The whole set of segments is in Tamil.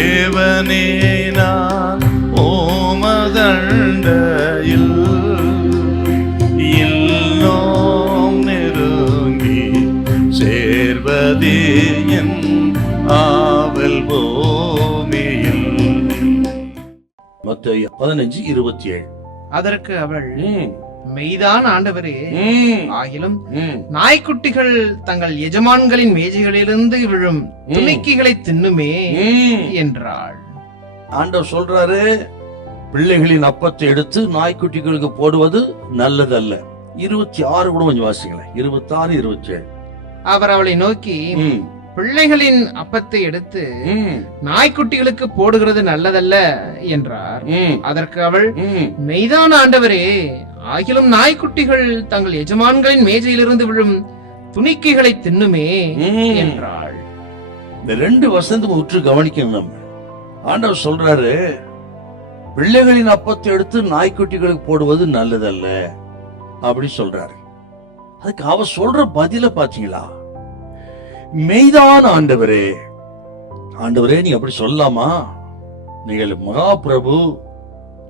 தேவனே நான் ஓமதண்டையில் இன்னும் நெருங்கி சேர்வதே என் ஆவல் பூமியில். மத்தேயு 15:27. அதற்கு அவள், மெய்தான் ஆண்டவரே, ஆகிலும் நாய்க்குட்டிகள் தங்கள் எஜமான்களின் மேஜைகளிலிருந்து விழும் துணிக்கைகளை தின்னுமே என்றாள். ஆண்டவர் சொல்றாரு, பிள்ளைகளின் அப்பத்தை எடுத்து நாய்க்குட்டிகளுக்கு போடுவது நல்லதல்ல. 26 கூட கொஞ்சம் வாசிங்களேன். 26, 27. அவர் அவளை நோக்கி, பிள்ளைகளின் அப்பத்தை எடுத்து நாய்க்குட்டிகளுக்கு போடுகிறது நல்லதல்ல என்றார். அதற்கு அவள், மெய்தான் ஆண்டவரே, ஆகிலும் நாய்க்குட்டிகள் தங்கள் எஜமான்களின் மேஜையிலிருந்து விழும் துணிக்கைகளை தின்னுமே என்றாள். இந்த 2 வசனத்துக்கு உற்று கவனிக்கணும். நம்ம ஆண்டவர் சொல்றாரு, பிள்ளைகளின் அப்பத்தை எடுத்து நாய்க்குட்டிகளுக்கு போடுவது நல்லதல்ல அப்படி சொல்றாரு. அதுக்கு அவ சொல்ற பதில பாத்தீங்களா? மெய்தான் ஆண்டவரே. ஆண்டவரே, நீ அப்படி சொல்லலாமா? நீங்கள் மகா பிரபு,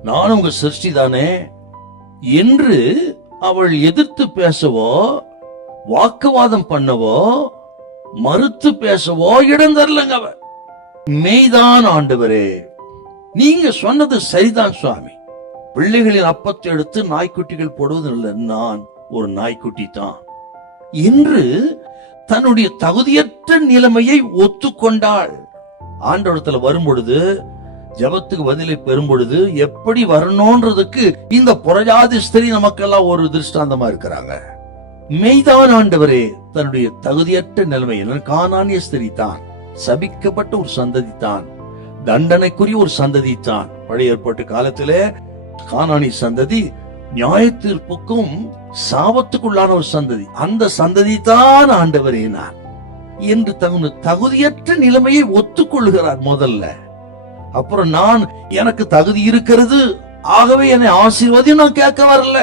நானும் உங்க சிருஷ்டி தானே என்று அவள் எதிர்த்து பேசவோ வாக்குவாதம் பண்ணவோ மறுத்து பேசவோ இடம் தரலங்க. அவ மெய்தான் ஆண்டவரே, நீங்க சொன்னது சரிதான் சுவாமி. பிள்ளைகளின் அப்பத்தை எடுத்து நாய்க்குட்டிகள் போடுவது இல்லை, நான் ஒரு நாய்க்குட்டி தான் என்று தன்னுடைய தகுதியற்ற நிலைமையை ஒத்துக்கொண்டாள். ஆண்டவரத்துல வரும்பொழுது, ஜபத்துக்கு பதிலை பெறும் பொழுது எப்படி வரணும்ன்றதுக்கு இந்த புறஜாதி ஸ்திரீ நமக்கெல்லாம் ஒரு திருஷ்டாந்தமா இருக்கிறாங்க. மெய்தான் ஆண்டவரே, தன்னுடைய தகுதியற்ற நிலைமை, கானானிய ஸ்திரீ தான், சபிக்கப்பட்ட ஒரு சந்ததி தான், தண்டனைக்குரிய ஒரு சந்ததி தான். பழைய ஏற்பாட்டு காலத்திலே கானானிய சந்ததி நியாய தீர்ப்புக்கும் சாபத்துக்குள்ளான ஒரு சந்ததி. அந்த சந்ததி தான் ஆண்டவரே நான் என்று தன்னுடைய தகுதியற்ற நிலைமையை ஒத்துக்கொள்கிறார் முதல்ல. அப்புறம் நான், எனக்கு தகுதி இருக்கிறது, ஆகவே என்னை ஆசீர்வதி நான் கேட்க வரல.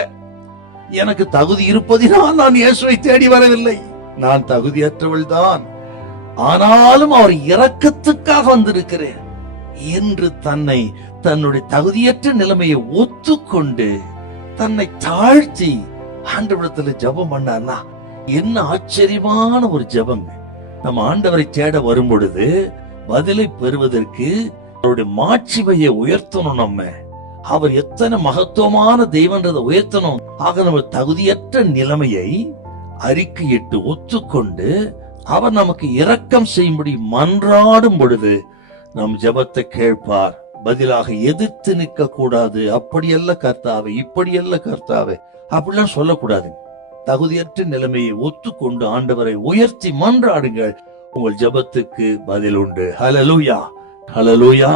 எனக்கு தகுதி இருப்பதினால் நான் இயேசுவை தேடி வரவில்லை. நான் தகுதியற்றவள் தான், ஆனாலும் அவர் இரக்கத்துக்காக வந்திருக்கிறேன் என்று தன்னை, தன்னுடைய தகுதியற்ற நிலைமையை ஒத்துக்கொண்டு தன்னை தாழ்த்தி ஆண்டவரிடத்துல ஜெபம் பண்ணார்னா என்ன ஆச்சரியமான ஒரு ஜெபங்க. நம்ம ஆண்டவரை தேட வரும் பொழுது பதிலை பெறுவதற்கு அவருடைய மாட்சிமையை உயர்த்தணும். நம்ம அவர் எத்தனை மகத்துவமான தெய்வன்றதை உயர்த்தணும். ஆக நம்ம தகுதியற்ற நிலைமையை அறிக்கையிட்டு ஒத்துக்கொண்டு அவர் நமக்கு இரக்கம் செய்யும்படி மன்றாடும் பொழுது நம் ஜெபத்தை கேட்பார். பதிலாக எதிர்த்து நிற்க கூடாது. அப்படியல்ல கர்த்தாவே, இப்படியல்ல கர்த்தாவே அப்படிலாம் சொல்லக்கூடாது. தகுதியற்ற நிலைமையை ஒத்துக்கொண்டு ஆண்டவரை உயர்த்தி மன்றாடுங்கள். உங்கள் ஜெபத்துக்கு பதில் உண்டு. ஹல்லேலூயா, ஹல்லேலூயா.